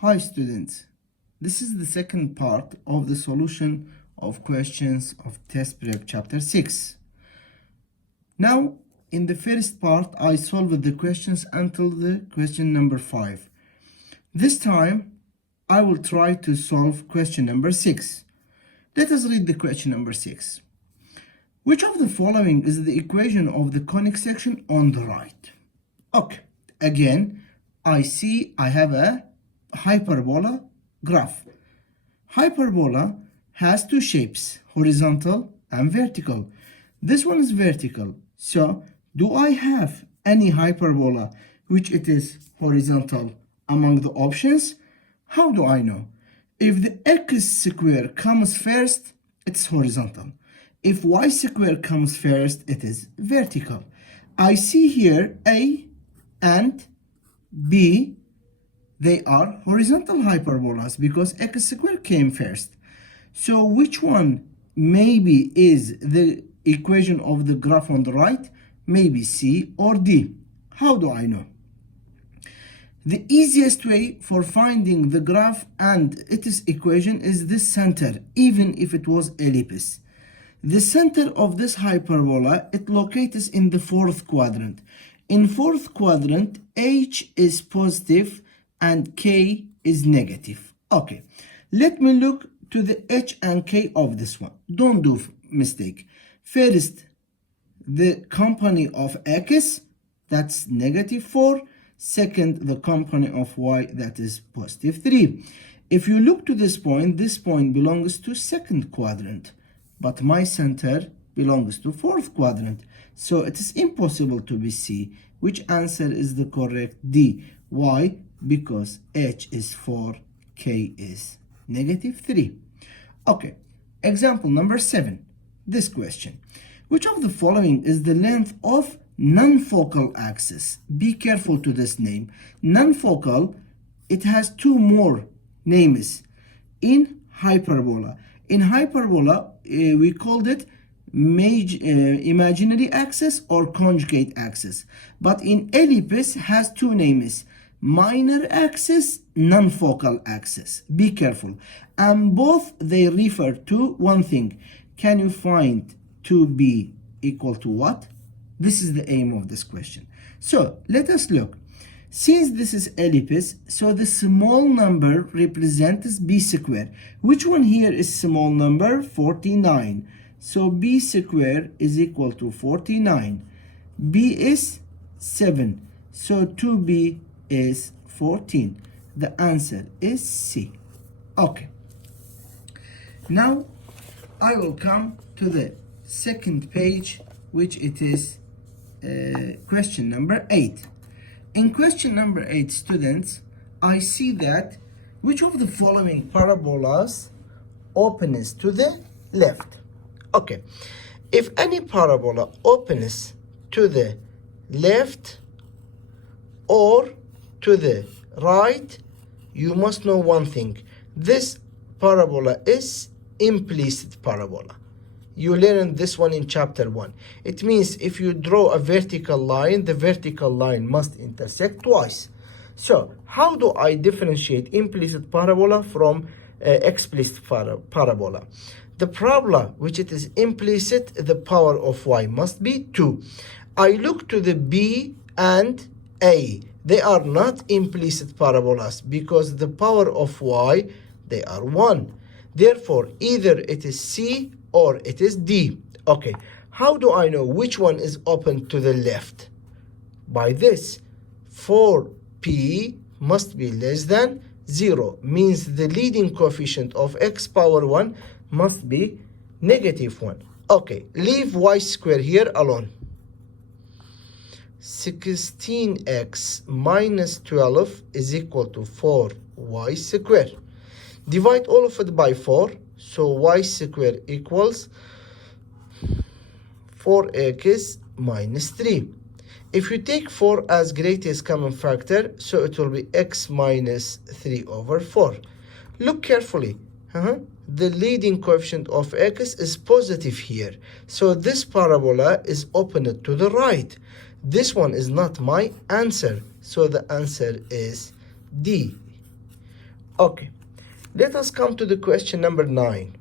Hi students, this is the second part of the solution of questions of test prep chapter 6. Now, in the first part, I solved the questions until the question number 5. This time, I will try to solve question number 6. Let us read the question number 6. Which of the following is the equation of the conic section on the right? Okay, again, I have a hyperbola graph. Hyperbola has two shapes, horizontal and vertical. This one is vertical. So, do I have any hyperbola which it is horizontal among the options? How do I know? If the x square comes first, it's horizontal. If y square comes first, it is vertical. I see here A and B, they are horizontal hyperbolas because x squared came first. So which one maybe is the equation of the graph on the right? Maybe C or D. How do I know? The easiest way for finding the graph and its equation is this center, even if it was ellipse. The center of this hyperbola, it locates in the fourth quadrant. In fourth quadrant, H is positive and K is negative. Okay, let me look to the H and K of this one. Don't do mistake. First, the company of X, that's -4. Second, the company of Y, that is +3. If you look to this point belongs to second quadrant. But my center belongs to fourth quadrant. So it is impossible to be C. Which answer is the correct? D. Why? Because H is 4, K is -3. Okay, example number 7. This question. Which of the following is the length of non-focal axis? Be careful to this name. Non-focal, it has two more names in hyperbola. In hyperbola, we called it imaginary axis or conjugate axis. But in ellipse has two names, minor axis, non-focal axis. Be careful. And both they refer to one thing. Can you find 2b equal to what? This is the aim of this question. So let us look. Since this is ellipse, so the small number represents b squared. Which one here is small number? 49. So b squared is equal to 49. B is 7. So 2b is 14. The answer is C. Okay. Now I will come to the second page, which it is question number 8. In question number 8, students, I see that which of the following parabolas opens to the left? Okay, if any parabola opens to the left or to the right, you must know one thing. This parabola is implicit parabola. You learned this one in chapter 1. It means if you draw a vertical line, the vertical line must intersect twice. So how do I differentiate implicit parabola from explicit parabola? The parabola which it is implicit, the power of y must be 2. I look to the B and A. They are not implicit parabolas because the power of y, they are 1. Therefore, either it is C or it is D. Okay, how do I know which one is open to the left? By this, 4p must be less than 0, means the leading coefficient of x power 1 must be -1. Okay, leave y square here alone. 16x minus 12 is equal to 4y squared. Divide all of it by 4. So y squared equals 4x minus 3. If you take 4 as greatest common factor, so it will be x minus 3 over 4. Look carefully. The leading coefficient of x is positive here. So this parabola is opened to the right. This one is not my answer. So the answer is D. Okay, let us come to the question number 9.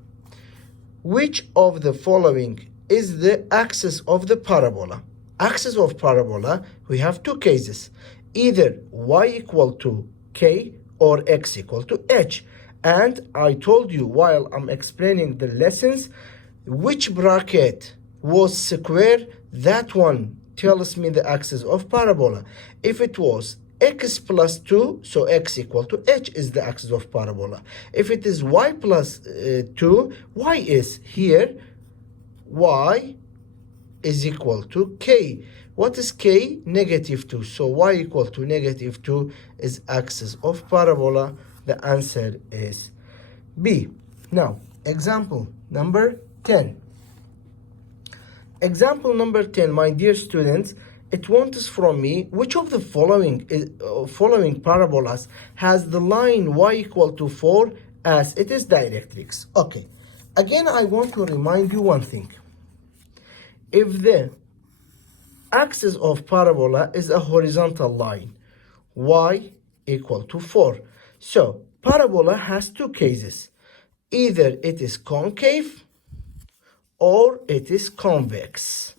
Which of the following is the axis of the parabola? Axis of parabola, we have two cases. Either y equal to k or x equal to h. And I told you while I'm explaining the lessons, which bracket was square, that one tells me the axis of parabola. If it was x plus 2, so x equal to h is the axis of parabola. If it is y plus 2, y is here, y is equal to k. What is k? Negative 2. So y equal to negative 2 is axis of parabola. The answer is B. Now, example number 10. Example number 10, my dear students, it wants from me which of the following parabolas has the line y equal to 4 as it is directrix. Okay, again I want to remind you one thing. If the axis of parabola is a horizontal line, y equal to 4. So parabola has two cases. Either it is concave or it is convex.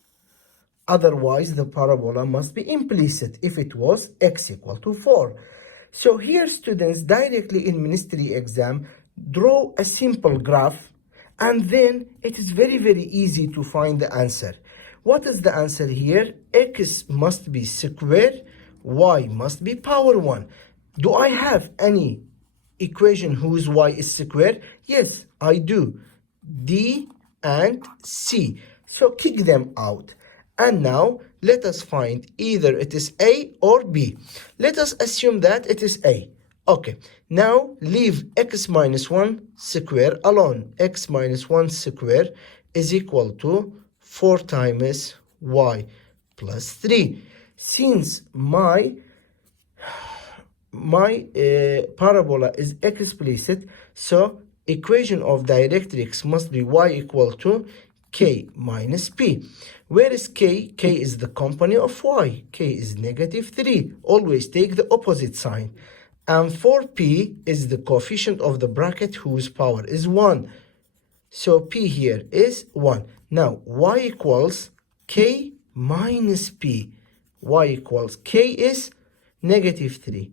Otherwise, the parabola must be implicit if it was x equal to 4. So here, students, directly in ministry exam, draw a simple graph, and then it is very, very easy to find the answer. What is the answer here? X must be square, y must be power 1. Do I have any equation whose y is square? Yes, I do. D and C. So kick them out. And now let us find either it is A or B. Let us assume that it is A. Okay, now leave x minus 1 square alone. X minus 1 square is equal to 4 times y plus 3. Since my parabola is explicit, so equation of directrix must be y equal to k minus p. Where is k? K is the company of y. K is negative 3. Always take the opposite sign. And 4p is the coefficient of the bracket whose power is 1. So p here is 1. Now y equals k minus p. Y equals k is negative 3.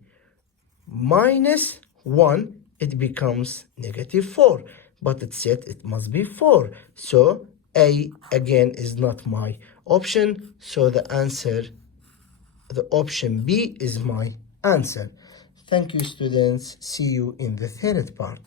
Minus 1, it becomes negative 4. But it said it must be 4. So A again is not my option. So the option B is my answer. Thank you, students. See you in the third part.